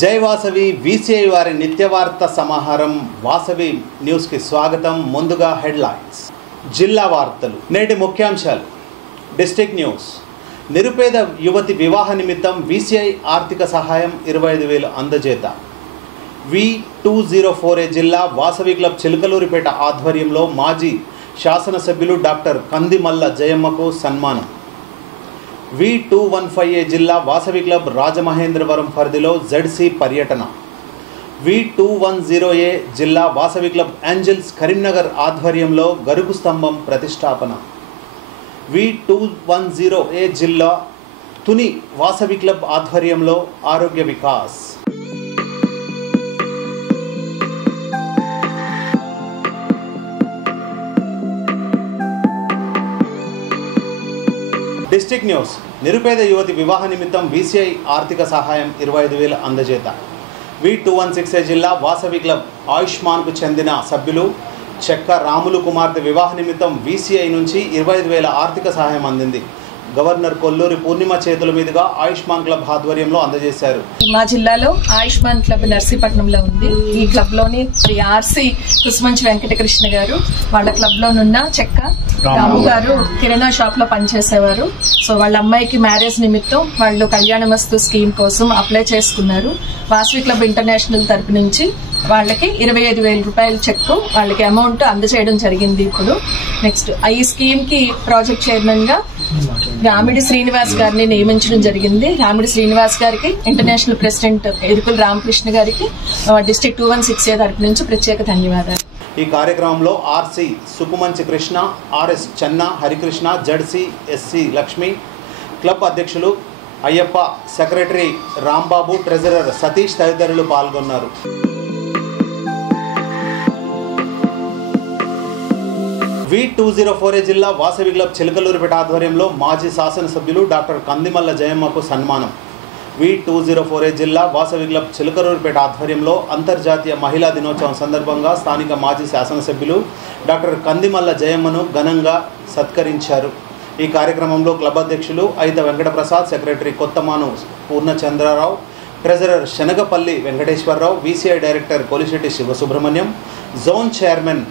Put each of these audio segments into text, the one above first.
జై వాసవి వీసీఐ వారి నిత్యవార్త సమాహారం వాసవి న్యూస్కి స్వాగతం. ముందుగా హెడ్లైన్స్. జిల్లా వార్తలు. నేటి ముఖ్యాంశాలు. District news. నిరుపేద యువతి వివాహ నిమిత్తం వీసీఐ ఆర్థిక సహాయం 25,000 అందజేత. V204A జిల్లా వాసవి క్లబ్ చిలకలూరిపేట ఆధ్వర్యంలో మాజీ శాసనసభ్యులు డాక్టర్ కందిమల్ల జయమ్మకు సన్మానం. V215A జిల్లా వాసవి క్లబ్ రాజమహేంద్రవరం పరిధిలో ZC పర్యటన. V210A జిల్లా వాసవి క్లబ్ ఏంజల్స్ కరీంనగర్ ఆధ్వర్యంలో గరుగు స్తంభం ప్రతిష్టాపన. V210A జిల్లా తుని వాసవి క్లబ్ ఆధ్వర్యంలో ఆరోగ్య వికాస్. District news. నిరుపేద యువతి వివాహ నిమిత్తం వీసీఐ ఆర్థిక సహాయం 25,000 అందజేత. V216A జిల్లా వాసవి క్లబ్ ఆయుష్మాన్కు చెందిన సభ్యులు చెక్క రాములు కుమార్తె వివాహ నిమిత్తం వీసీఐ నుంచి 25,000 ఆర్థిక సహాయం అందింది. గవర్నర్ కొల్లూరి పూర్ణిమ చేతుల మీదుగా ఆయుష్మాన్ క్లబ్ ఆధ్వర్యంలో అందజేశారు. మా జిల్లాలో ఆయుష్మాన్ క్లబ్ నర్సీపట్నంలో ఉంది. ఈ క్లబ్ లోని ఆర్సి కుసుమంచి వెంకటకృష్ణ గారు వాళ్ళ క్లబ్ లోనున్న చెక్క రాము గారు కిరాణా షాప్ లో పనిచేసేవారు. సో వాళ్ళ అమ్మాయికి మ్యారేజ్ నిమిత్తం వాళ్ళు కళ్యాణమస్తు స్కీమ్ కోసం అప్లై చేసుకున్నారు. వాసవి క్లబ్ ఇంటర్నేషనల్ తరపు నుంచి వాళ్ళకి 25,000 రూపాయల చెక్ వాళ్ళకి అమౌంట్ అందజేయడం జరిగింది. ఇప్పుడు నెక్స్ట్ ఈ స్కీమ్ కి ప్రాజెక్ట్ చైర్మన్ గా రామిడి శ్రీనివాస్ గారిని నియమించడం జరిగింది. రామిడి శ్రీనివాస్ గారికి, ఇంటర్నేషనల్ ప్రెసిడెంట్ ఎరుకుల రామకృష్ణ గారికి డిస్ట్రిక్ట్ 216A తరపు నుంచి ప్రత్యేక ధన్యవాదాలు. ఈ కార్యక్రమంలో RC Sukumanchi Krishna, RS Chenna Harikrishna, ZC SC Lakshmi, club అధ్యక్షులు అయ్యప్ప, సెక్రటరీ రాంబాబు, ట్రెజరర్ సతీష్ తదితరులు పాల్గొన్నారు. V204A జిల్లా వాసవి క్లబ్ చిలకలూరిపేట ఆధ్వర్యంలో మాజీ శాసనసభ్యులు డాక్టర్ కందిమల్ల జయమ్మకు సన్మానం. V204A జిల్లా వాసవి క్లబ్ చిలకలూరిపేట ఆధ్వర్యంలో అంతర్జాతీయ మహిళా దినోత్సవం సందర్భంగా స్థానిక మాజీ శాసనసభ్యులు డాక్టర్ కందిమల్ల జయమ్మను ఘనంగా సత్కరించారు. ఈ కార్యక్రమంలో క్లబ్ అధ్యక్షులు Ayitha Venkataprasad, secretary Kothamanu Purnachandrarao, treasurer Shanagapalli Venkateswararao, VCI director Kolisetti Sivasubrahmanyam, zone chairman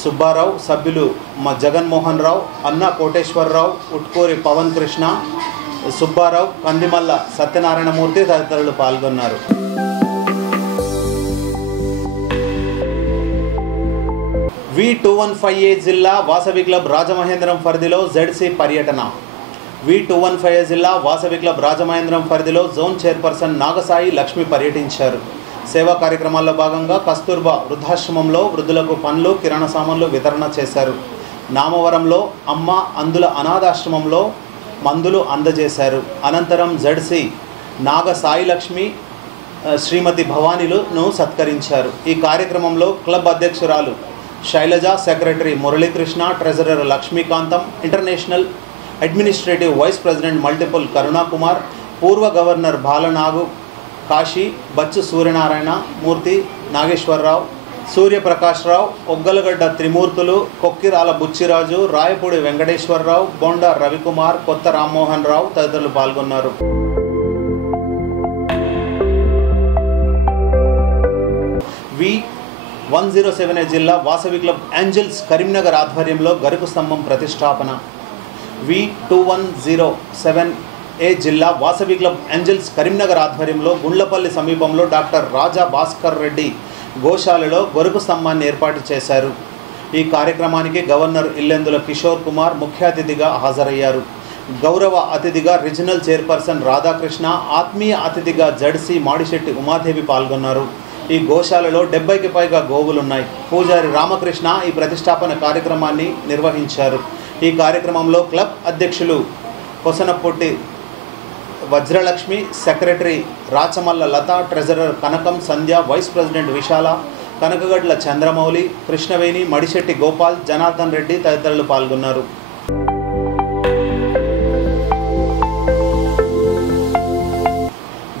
Subbarao, సభ్యులు జగన్మోహన్ రావు, అన్నా కోటేశ్వరరావు, ఉట్కూరి పవన్ కృష్ణ, సుబ్బారావు, కందిమల్ల సత్యనారాయణమూర్తి తదితరులు పాల్గొన్నారు. V215A జిల్లా వాసవి క్లబ్ రాజమహేంద్రం పరిధిలో ZC పర్యటన. V215A జిల్లా వాసవి క్లబ్ రాజమహేంద్రం పరిధిలో జోన్ చైర్పర్సన్ నాగసాయి లక్ష్మి పర్యటించారు. సేవా కార్యక్రమాల్లో భాగంగా కస్తూర్బా వృద్ధాశ్రమంలో వృద్ధులకు పండ్లు, కిరాణా సామాన్లు వితరణ చేశారు. నామవరంలో అమ్మ అందుల అనాథాశ్రమంలో మందులు అందజేశారు. అనంతరం ZC నాగ సాయి లక్ష్మి, శ్రీమతి భవానీలను సత్కరించారు. ఈ కార్యక్రమంలో క్లబ్ అధ్యక్షురాలు Sailaja, secretary Muralikrishna, treasurer Lakshmikantham, international administrative vice president multiple Karunakumar, పూర్వ గవర్నర్ బాలనాగు కాశీ, బచ్చు సూర్యనారాయణ మూర్తి, నాగేశ్వరరావు, సూర్యప్రకాశ్రావు, ఒగ్గలగడ్డ త్రిమూర్తులు, కొక్కిరాల బుచ్చిరాజు, రాయపూడి వెంకటేశ్వరరావు, బొండ రవికుమార్, కొత్త రామ్మోహన్ రావు తదితరులు పాల్గొన్నారు. V107A జిల్లా వాసవి క్లబ్ ఏంజల్స్ కరీంనగర్ ఆధ్వర్యంలో గరుకు స్తంభం ప్రతిష్టాపన. V210A జిల్లా వాసవి క్లబ్ ఏంజల్స్ కరీంనగర్ ఆధ్వర్యంలో గుండ్లపల్లి సమీపంలో డాక్టర్ రాజా భాస్కర్ రెడ్డి గోశాలలో గొరుగు స్తంభాన్ని ఏర్పాటు చేశారు. ఈ కార్యక్రమానికి గవర్నర్ ఇల్లెందుల కిషోర్ కుమార్ ముఖ్య అతిథిగా హాజరయ్యారు. గౌరవ అతిథిగా రీజనల్ చైర్పర్సన్ రాధాకృష్ణ, ఆత్మీయ అతిథిగా ZC మాడిశెట్టి ఉమాదేవి పాల్గొన్నారు. ఈ గోశాలలో 70కి పైగా గోవులున్నాయి. పూజారి రామకృష్ణ ఈ ప్రతిష్టాపన కార్యక్రమాన్ని నిర్వహించారు. ఈ కార్యక్రమంలో క్లబ్ అధ్యక్షులు కొసనపొట్టి వజ్రలక్ష్మి, సెక్రటరీ రాచమల్ల లత, ట్రెజరర్ కనకం సంధ్య, వైస్ ప్రెసిడెంట్ విశాల, కనకగడ్ల చంద్రమౌళి, కృష్ణవేణి, మడిశెట్టి గోపాల్, జనార్దన్ రెడ్డి తదితరులు పాల్గొన్నారు.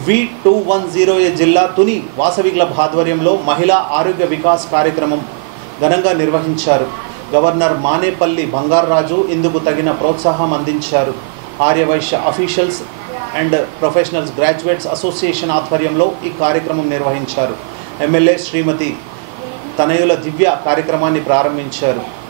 V210A జిల్లా తుని వాసవి క్లబ్ ఆధ్వర్యంలో మహిళా ఆరోగ్య వికాస్ కార్యక్రమం ఘనంగా నిర్వహించారు. గవర్నర్ మానేపల్లి బంగారాజు ఇందుకు తగిన ప్రోత్సాహం అందించారు. Aryavaishya officials and professionals graduates association ఆధ్వర్యంలో ఈ కార్యక్రమం నిర్వహించారు. ఎమ్మెల్యే శ్రీమతి తనయుల దివ్య కార్యక్రమాన్ని ప్రారంభించారు.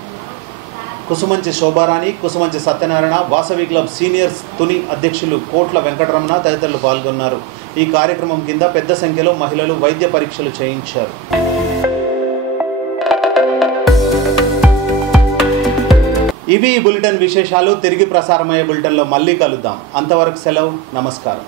కుసుమంచి శోభారాణి, కుసుమంచి సత్యనారాయణ, వాసవి క్లబ్ సీనియర్స్ తుని అధ్యక్షులు కోట్ల వెంకటరమణ తదితరులు పాల్గొన్నారు. ఈ కార్యక్రమం కింద పెద్ద సంఖ్యలో మహిళలు వైద్య పరీక్షలు చేయించారు. ఇవి ఈ బులెటిన్ విశేషాలు. తిరిగి ప్రసారమయ్యే బులెటిన్లో మళ్ళీ కలుద్దాం. అంతవరకు సెలవు. నమస్కారం.